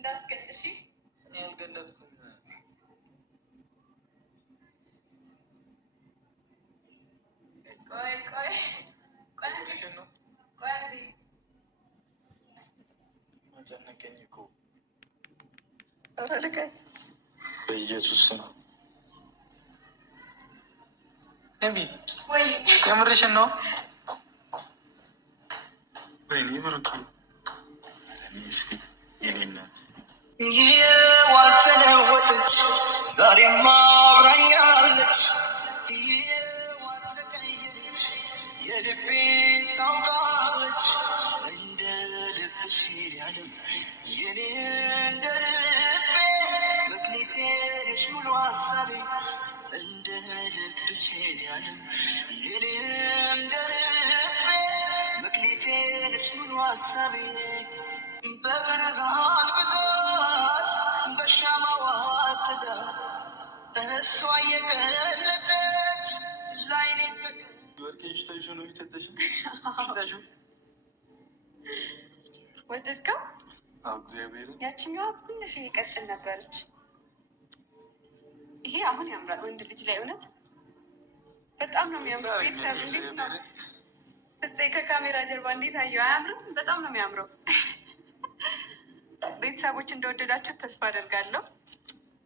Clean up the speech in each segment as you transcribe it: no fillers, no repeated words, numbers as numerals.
እንዳትገልሽ እኔ አልገለጥኩም። ቆይ ቆይ ቆይ ነው ቆይ መጨነቀኝ እኮ ኧረ ልቀኝ በኢየሱስ ነው። ነቢ ወይ የምርሽን ነው? ወይኔ ብሩክ እስኪ የኔ እናት ዋተለወጠች ዛሬማ አብራኛለች ዋተቀየረች የልቤን ታውቃለች እንደ ልብሽ ያለም የኔ እንደ ልቤ ምክንያቴ ነሽ ሙሉ ሀሳቤ እንደ ልብሽ ያለም የኔ እንደ ልቤ ምክንያቴ ነሽ ሙሉ ሀሳቤ በብርሃን ብዛት በሻማዋ ትዳር እሷ የገለጠች ላይኔ ወርቄሽ ታይሾ ነው የሚሰጠሽ። ወደድከው? እግዚአብሔር ያችኛዋ ትንሽ ቀጭን ነበረች። ይሄ አሁን ያምራል ወንድ ልጅ ላይ እውነት በጣም ነው የሚያምረው። ቤተሰብ እንዴት ነው ከካሜራ ጀርባ እንዴት አየው? አያምርም? በጣም ነው የሚያምረው። ቤተሰቦች እንደወደዳችሁ ተስፋ አደርጋለሁ።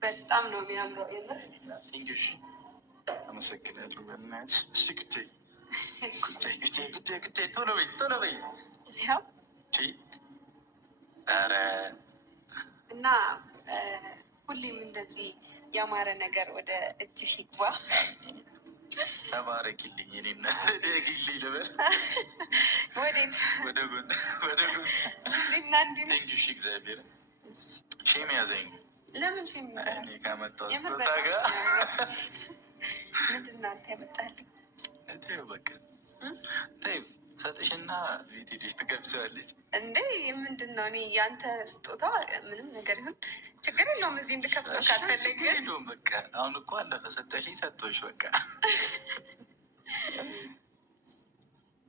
በጣም ነው የሚያምረው። አመሰግናለሁ። በእናትሽ እስቲ ጉዳይ ቶሎ በይ ኧረ እና ሁሌም እንደዚህ ያማረ ነገር ወደ እጅሽ ይግባ። ተባረኪልኝ እኔ እና ደግልኝ ልበል። ወዴት? ወደ ጎን እና እንዲህ ነው። ቴንኪው እግዚአብሔር ሼም ያዘኝ። ለምን ሼም ያዘኝ? እኔ ካመጣው ስጦታ ጋር ምንድን ነው አንተ ያመጣልኝ? ተይው በቃ ተይው ሰጥሽና ቤት ሄደሽ ትገብቻለች እንዴ? ምንድን ነው? እኔ ያንተ ስጦታ ምንም ነገር ይሁን ችግር የለውም። እዚህ እንድከፍተው ካልፈለግ የለውም። በቃ አሁን እኮ አለፈ። ሰጠሽኝ ሰጠሽ በቃ።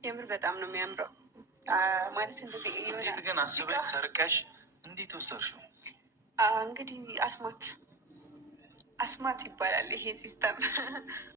የምር በጣም ነው የሚያምረው። ማለት እንደዚህ እንዴት ግን አስበሽ ሰርቀሽ እንዴት ወሰድሽው? እንግዲህ አስማት ይባላል ይሄ ሲስተም።